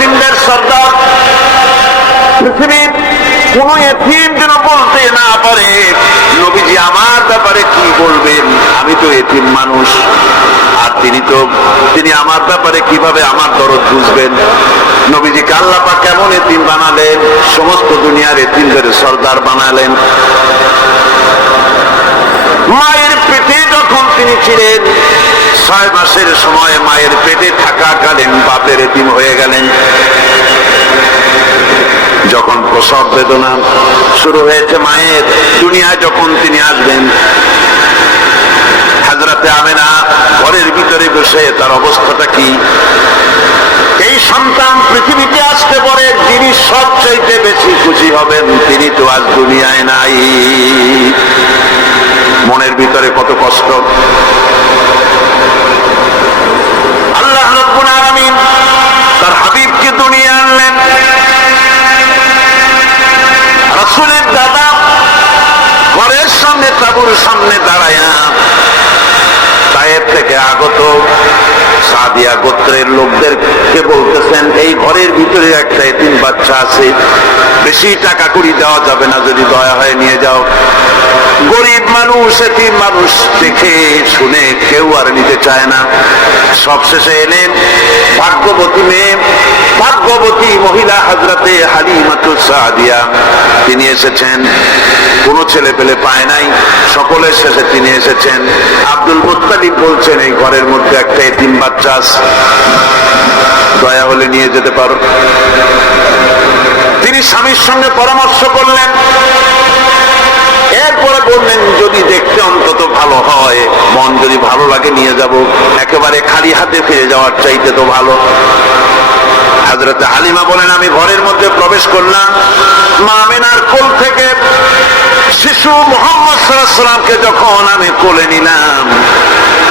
এতিমদের সর্দার। পৃথিবীর কোন এতিম যেন বলতে না পারে নবীজি আমার ব্যাপারে কি বলবেন, আমি তো এতিম মানুষ, আর তিনি আমার ব্যাপারে কিভাবে আমার দরদ বুঝবেন। নবীজিকে আল্লাহ পাক কেমন এতিম বানালেন, সমস্ত দুনিয়ার এতিমদের সর্দার বানালেন। মায়ের পেটে যখন তিনি ছিলেন, 6 মাসের সময় মায়ের পেটে থাকাকালীন বাপের এতিম হয়ে গেলেন। যখন প্রসব বেদনা শুরু হয়েছে মায়ের, দুনিয়ায় যখন তিনি আসবেন, হযরতে আমেনা ঘরের ভিতরে বসে তার অবস্থাটা কি, এই সন্তান পৃথিবীতে আসতে পরে যিনি সবচাইতে বেশি খুশি হবেন তিনি তো আজ দুনিয়ায় নাই। মনের ভিতরে কত কষ্ট। আল্লাহ রাব্বুল আলামিন তার হাবিবকে দুনিয়া আনলেন। রাসূলের দাদা ঘরের সামনে তাঁবুর সামনে দাঁড়ায়া তায়েফ থেকে আগত সাদিয়া গোত্রের লোকদেরকে বলতেছেন, এই ঘরের ভিতরে একটা এতিম বাচ্চা আছে, বেশি টাকা কড়ি দেওয়া যাবে না, যদি দয়া হয় নিয়ে যাও। গরিব মানুষ, এতিম মানুষ দেখে শুনে কেউ আর নিতে চায় না। সবশেষে এলেন ভাগ্যবতী মেয়ে, ভাগ্যবতী মহিলা হযরতে হালিমাতুস সাদিয়া, তিনি এসেছেন। কোনো ছেলে পেলে পায় নাই, সকলের শেষে তিনি এসেছেন। আব্দুল মুত্তালিব বলছেন, এই ঘরের মধ্যে একটা এতিম বাচ্চা আছে, দয়া হলে নিয়ে যেতে পারো। তিনি স্বামীর সঙ্গে পরামর্শ করলেন, এরপরে বললেন যদি দেখতে অন্তত ভালো হয়, মন যদি ভালো লাগে নিয়ে যাব, একেবারে খালি হাতে ফিরে যাওয়ার চাইতে তো ভালো। হযরতে হালিমা বলেন, আমি ঘরের মধ্যে প্রবেশ করলাম, মা আমেনার কোল থেকে শিশু মুহাম্মদ সাল্লাল্লাহু আলাইহি ওয়াসাল্লামকে যখন আমি কোলে নিলাম,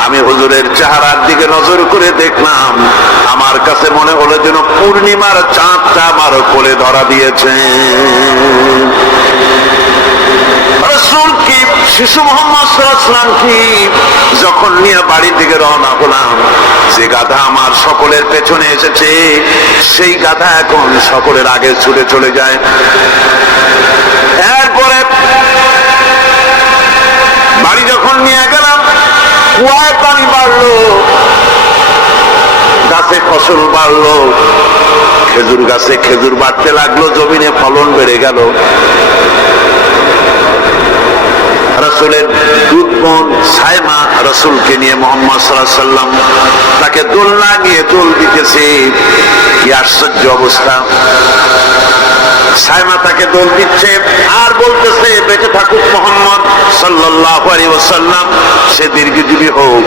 আমি হুজুরের চেহারার দিকে নজর করে দেখলাম, আমার কাছে মনে হলো যেন পূর্ণিমার চাঁদটা আমার কোলে ধরা দিয়েছে। রাসূল কি শিশু মুহাম্মদ সাল্লাল্লাহু আলাইহি ওয়াসাল্লাম কি যখন নিয়ে বাড়ির দিকে রওনা হলাম, যে গাধা আমার সকলের পেছনে এসেছে সেই গাধা এখন সকলের আগে ছুটে চলে যায়। এরপরে বাড়ি যখন নিয়ে গেলাম, কুয়ায় পানি বাড়লো, গাছে ফসল বাড়লো, খেজুর গাছে খেজুর বাড়তে লাগলো, জমিনে ফলন বেড়ে গেল। রাসূলের দুধ বোন সায়মা রাসূলকে নিয়ে মুহাম্মদ সাল্লাল্লাহু আলাইহি ওয়াসাল্লাম তাকে দোলনা নিয়ে দোল দিতেছে। কি আশ্চর্য অবস্থা! সায়মা তাকে দোল দিচ্ছে আর বলতেছে, বেঁচে থাকুক মুহাম্মদ সাল্লাল্লাহু আলাইহি ওয়াসাল্লাম, সে দীর্ঘজীবী হোক।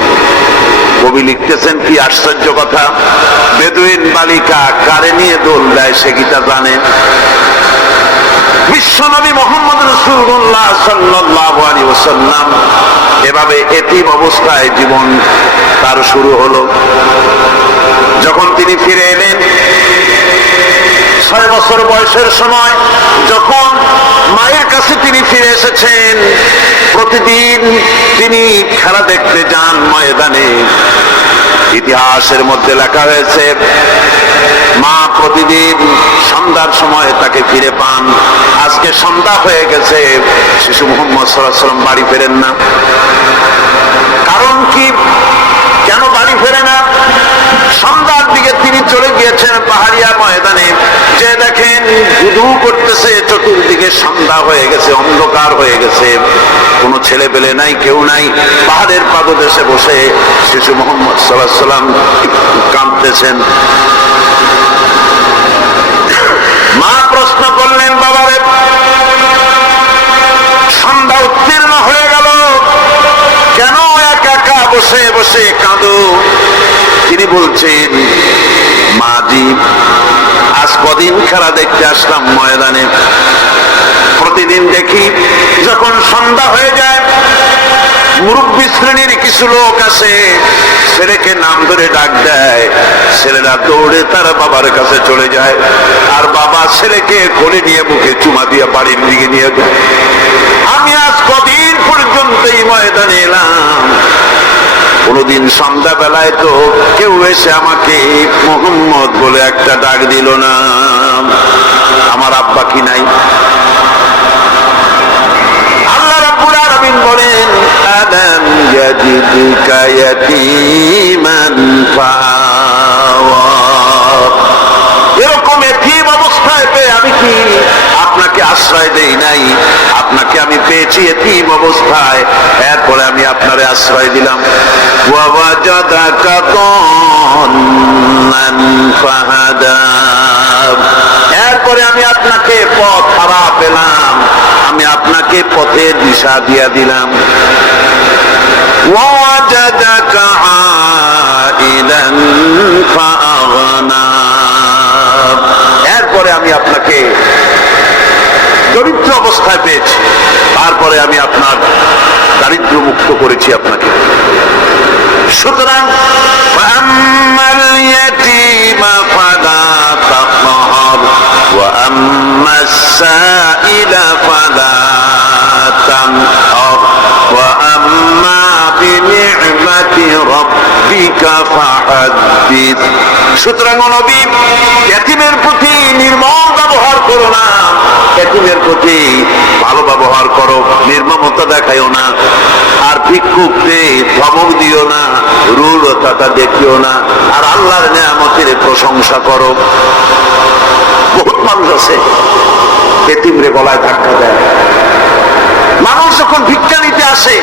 কবি লিখতেছেন, কি আশ্চর্য কথা, বেদুইন বালিকা কারে নিয়ে দোল দেয় সে কি তা জানে? বিশ্বনবী মুহাম্মদ রাসূলুল্লাহ সাল্লাল্লাহু আলাইহি ওয়াসাল্লাম এভাবে এতিম অবস্থায় জীবন তার শুরু হলো। যখন তিনি ফিরে এলেন 6 বছর বয়সের সময়, যখন মায়ের কাছে তিনি ফিরে এসেছেন, প্রতিদিন তিনি খেলা দেখতে যান ময়দানে। ইতিহাসের মধ্যে লেখা হয়েছে, মা প্রতিদিন সন্ধ্যার সময় তাকে ফিরে পান। আজকে সন্ধ্যা হয়ে গেছে, শিশু মুহাম্মদ সাল্লাল্লাহু আলাইহি ওয়াসাল্লাম বাড়ি ফেরেন না। কারণ কি, কেন বাড়ি ফেরে না? সন্ধ্যার দিকে তিনি চলে গিয়েছেন পাহাড়িয়া ময়দানে, যে দেখেন ধুধু করতেছে, চতুর্দিকে সন্ধ্যা হয়ে গেছে, অন্ধকার হয়ে গেছে, কোনো ছেলে পেলে নাই, কেউ নাই। পাহাড়ের পাদদেশে বসে শিশু মুহাম্মদ সাল্লাল্লাহু আলাইহি ওয়াসাল্লাম কাঁদতেছেন। মা প্রশ্ন করলেন, বাবারে সন্ধ্যা উত্তীর্ণ হয়ে গেল, কেন একা একা বসে বসে কাঁদো? তিনি বলছেন, মাজি আজ কদিন খেলা দেখতে আসলাম ময়দানে, প্রতিদিন দেখি যখন সন্ধ্যা হয়ে যায় মুরব্বী শ্রেণীর কিছু লোক আসে, ছেলেকে নাম ধরে ডাক দেয়, ছেলেরা দৌড়ে তার বাবার কাছে চলে যায়, আর বাবা ছেলেকে কোলে নিয়ে মুখে চুমা দিয়ে বাড়ির দিকে নিয়ে যায়। আমি আজ কদিন পর্যন্ত এই ময়দানে এলাম, কোনদিন সন্ধ্যা বেলায় তো কেউ এসে আমাকে মোহাম্মদ বলে একটা ডাক দিল না। আমার আব্বা কি নাই? আল্লাহ রাব্বুল আলামিন বলেন, আলাম ইয়াজিদকা ইয়াতীমান ফাআওয়া। এরকম এতিম অবস্থায় পেয়ে আমি কি আপনাকে আশ্রয় দেই নাই? আপনাকে আমি পেয়েছি এতিম অবস্থায়, এরপরে আমি আপনারে আশ্রয় দিলাম। ওয়া ওয়াজাদাকা দাল্লান ফাহাদা। এরপরে আমি আপনাকে পথ হারা পেলাম, আমি আপনাকে পথের দিশা দিয়া দিলাম। ওয়া ওয়াজাদাকা আইলান ফাআগনা। এরপরে আমি আপনাকে দরিদ্র অবস্থায় পেয়েছি, তারপরে আমি আপনার দারিদ্র মুক্ত করেছি আপনাকে। সুতরাং ফাআম্মাল ইয়াতীমা ফালা তাকহার ওয়া আম্মাস সাইলা ফালা তানহার ওয়া আম্মা বিনি'মাতি রাব্বিকা ফাহাদ্দিস। সুতরাং নবী, ইয়াতীমের প্রতি নির্মম ব্যবহার করো না, ইয়াতীমের প্রতি ভালো ব্যবহার করো, নির্মমতা দেখাইও না। আর ভিক্ষুককে ধমক দিও না, রূঢ়তা দেখিও না। আর আল্লাহর নিয়ামতের প্রশংসা করো। বহুত মানুষ আছে এতিমরে গলায় ধাক্কা দেয়। মানুষ যখন ভিক্ষা নিতে আসে,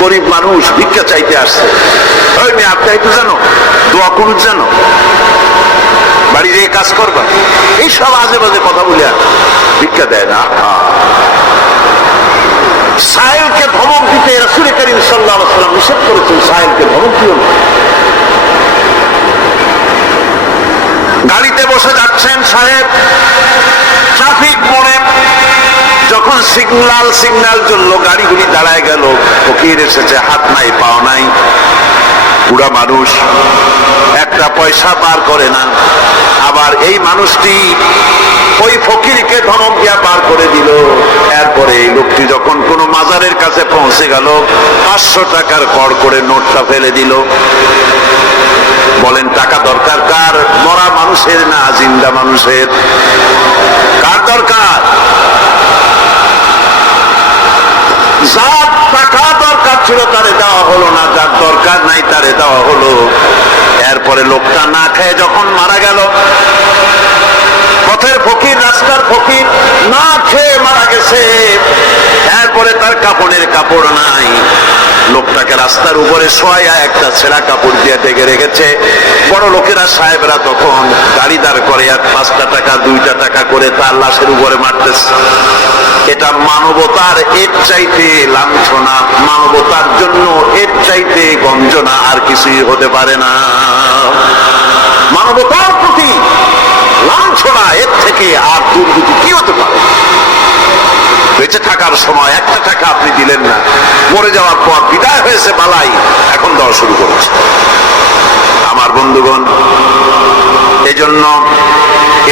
গরিব মানুষ ভিক্ষা চাইতে আসছে, ওই মেয়ে আপনি একটু জানো, দোয়া করুন জানো, বাড়ির এই কাজ করবা, এইসব আজে বাজে কথা বলে ভিক্ষা দেয় না। সাহেলকে ধমক দিতে রাসূল করিম সাল্লাল্লাহু আলাইহি ওয়াসাল্লাম নিষেধ করেছেন, সাহেলকে ধমক দিও না। গাড়িতে বসে যাচ্ছেন সাহেব, ট্রাফিক মোড়ে যখন সিগন্যাল জ্বললো, গাড়িগুলি দাঁড়ায় গেল, ফকির এসেছে, হাত নাই পাও নাই, বুড়া মানুষ, একটা পয়সা বার করে না। আবার এই মানুষটি ওই ফকিরকে ধমক দিয়া বার করে দিল। এরপরে এই লোকটি যখন কোনো মাজারের কাছে পৌঁছে গেল, 500 টাকার কড় করে নোটটা ফেলে দিল। বলেন টাকা দরকার কার? মরা মানুষের না জিন্দা মানুষের? কার দরকার? যার টাকা দরকার ছিল তারে দেওয়া হলো না, যার দরকার নাই তারে দেওয়া হলো। এরপরে লোকটা না খেয়ে যখন মারা গেল, পথের ফকির, রাস্তার ফকির, না খেয়ে মারা গেছে। এরপরে তার কাপড়ের কাপড় নাই, লোকটাকে রাস্তার উপরে শোয়া একটা ছেঁড়া কাপড় দিয়ে ঢেকে রেখেছে। বড় লোকেরা সাহেবরা তখন গাড়ি দাঁড় করে আর 5টা টাকা 2টা টাকা করে তার লাশের উপরে মারতেছে। এটা মানবতার এর চাইতে লাঞ্ছনা, মানবতার জন্য এর চাইতে গঞ্জনা আর কিছুই হতে পারে না। মানবতার প্রতি লাঞ্ছনা এর থেকে আর দুর্নীতি কি হতে পারে? বেঁচে থাকার সময় 1টা টাকা আপনি দিলেন না, মরে যাওয়ার পর বিদায় হয়েছে বালাই, এখন দেওয়া শুরু করেছে। আমার বন্ধুগণ, এজন্য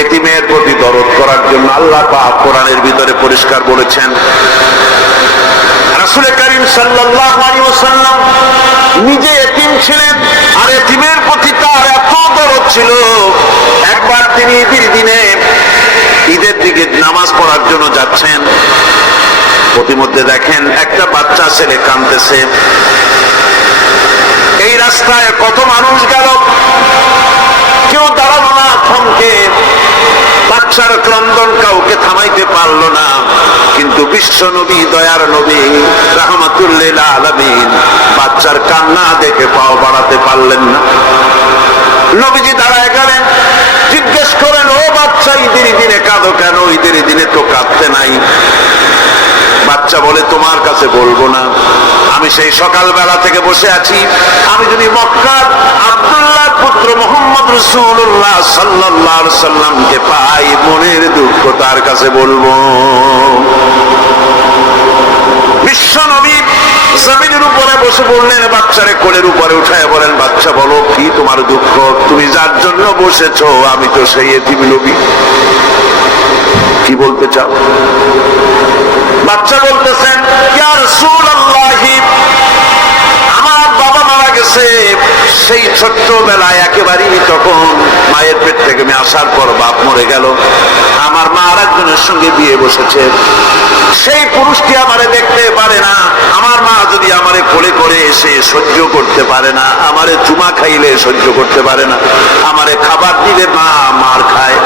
এতিমের প্রতি দরদ করার জন্য আল্লাহ পাক কোরআনের ভিতরে পরিষ্কার বলেছেন। রাসূল করিম সাল্লাল্লাহু আলাইহি ওয়াসাল্লাম নিজে এতিম ছিলেন, আর এতিমের প্রতি তার এত দরদ ছিল, একবার তিনি ঈদের দিকে নামাজ পড়ার জন্য যাচ্ছেন, প্রতিমধ্যে দেখেন একটা বাচ্চা ছেলে কাঁদতেছে। এই রাস্তায় কত মানুষ গেল, কেউ দাঁড়ালো না, থমকে। বাচ্চার ক্রন্দন কাউকে থামাইতে পারলো না। কিন্তু বিশ্ব নবী, দয়ার নবী, রাহমাতুল লিল আলামিন বাচ্চার কান্না দেখে পাও বাড়াতে পারলেন না। নবীজি দাঁড়ায় গেলেন, জিজ্ঞেস করেন, ও বাচ্চা, ঈদের দিনে কাঁদো কেন? ঈদের দিনে তো কাঁদতে নাই। বাচ্চা বলে, তোমার কাছে বলবো না, আমি সেই সকালবেলা থেকে বসে আছি। আমি যদি মক্কার আব্দুল্লাহ পুত্র মুহাম্মদ রাসূলুল্লাহ সাল্লাল্লাহু আলাইহি সাল্লামকে পাই, মনের দুঃখ তার কাছে বলবো। বিশ্ব নবী জমিনের উপরে বসে বললেন, বাচ্চারে কোলের উপরে উঠায় বলেন, বাচ্চা বলো কি তোমার দুঃখ? তুমি যার জন্য বসেছো আমি তো সেই এতিম নবী, কি বলতে চাও? বাচ্চা বলতেছেন, ইয়া রাসূলুল্লাহ, গেছে। সেই ছোট্টবেলায় একেবারেই তখন মায়ের পেট থেকে আমি আসার পর বাপ মরে গেল, আমার মা আর একজনের সঙ্গে বিয়ে বসেছে। সেই পুরুষটি আমারে দেখতে পারে না, আমার মা যদি আমারে কোলে করে এসে সহ্য করতে পারে না, আমারে চুমা খাইলে সহ্য করতে পারে না, আমারে খাবার দিলে মা মার খায়।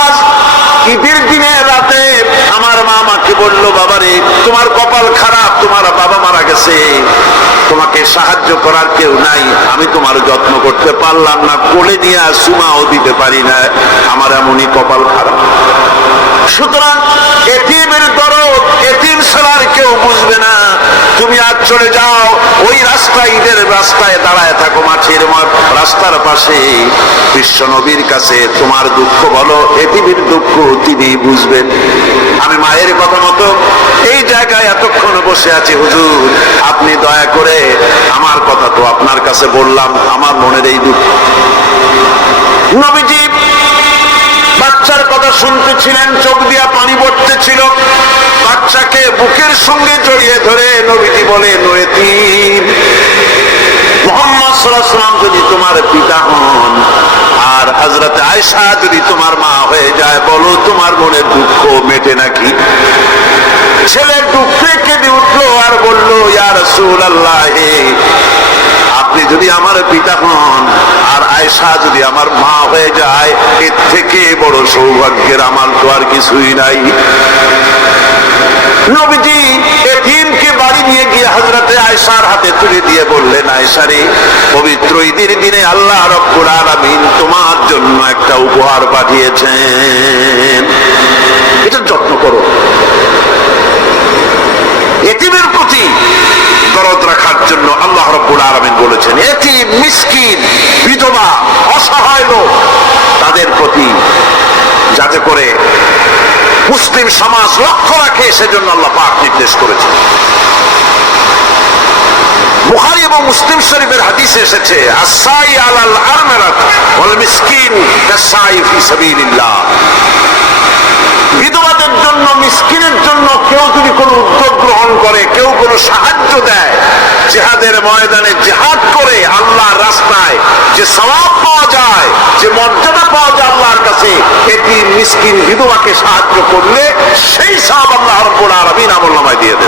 আজ ঈদের দিনে রাতে আমার মা আমাকে বলল, বাবারে তোমার কপাল খারাপ, তোমার বাবা মারা গেছে, তোমাকে সাহায্য করার কেউ নাই, আমি তোমার যত্ন করতে পারলাম না, কোলে নিয়ে চুমাও দিতে পারি না, আমার এমনই কপাল খারাপ। সুতরাং এতিমের দরদ এতিম ছাড়ার কেউ বুঝবে না। তুমি আজ চলে যাও, ওই রাস্তায়, ঈদের রাস্তায় দাঁড়ায় থাকো, মাঠের রাস্তার পাশে, বিশ্ব নবীর কাছে তোমার দুঃখ বলো, এতিমের দুঃখ তিনি বুঝবেন। আমি মায়ের কথা মতো এই জায়গায় এতক্ষণ বসে আছি, হুজুর আপনি দয়া করে, আমার কথা তো আপনার কাছে বললাম, আমার মনের এই দুঃখ। নবীজি বাচ্চার কথা শুনতেছিলেন, চোখ দিয়া পানি পড়তেছিল, বাচ্চাকে বুকের সঙ্গে জড়িয়ে ধরে নবীজি বলেন, এতিম মুহাম্মদ সাল্লাল্লাহু আলাইহি ওয়াসাল্লাম যদি তোমার পিতা হন আর হযরত আয়েশা যদি তোমার মা হয়ে যায়, বলো তোমার মনের দুঃখ মেটে নাকি? ছেলে দুঃখে কেঁদে উঠলো আর বলল, ইয়া রাসূলুল্লাহ, আপনি যদি আমার পিতা হন আর আয়েশা যদি আমার মা হয়ে যায়, এর থেকে বড় সৌভাগ্যের আমার তো আর কিছুই নাই। নবীজি এতিমকে বাড়ি নিয়ে গিয়ে হযরতে আয়েশার হাতে তুলে দিয়ে বললেন, আয়েশা রে, পবিত্র ঈদের দিনে আল্লাহ রাব্বুল আলামিন তোমার জন্য একটা উপহার পাঠিয়েছেন, এটা যত্ন করো। এতিমের প্রতি দরদ রাখার জন্য আল্লাহ রাব্বুল আলামিন বলেছেন, এতিম, মিসকিন, বিধবা, অসহায় লোক, তাদের প্রতি যাতে করে মুসলিম সমাজ লক্ষ্য রাখে, সেজন্য আল্লাহ পাক নির্দেশ করেছেন। বুখারী এবং মুসলিম শরীফের হাদিসে এসেছে, আস-সাই আলাল আরমালাত ওয়াল মিসকিন কাস-সাই ফি সাবিলিল্লাহ। বিধবাদের জন্য, মিসকিনের জন্য কেউ যদি কোনো উদ্যোগ গ্রহণ করে, কেউ কোনো সাহায্য দেয়, জিহাদের ময়দানে জিহাদ করে আল্লাহর রাস্তায় যে সওয়াব পাওয়া যায়, যে মর্যাদা পাওয়া যায় আল্লাহর কাছে, এটি মিসকিন বিধবাকে সাহায্য করলে সেই সওয়াব আল্লাহ রাব্বুল আলামিন আমলনামায় দিয়ে দেন।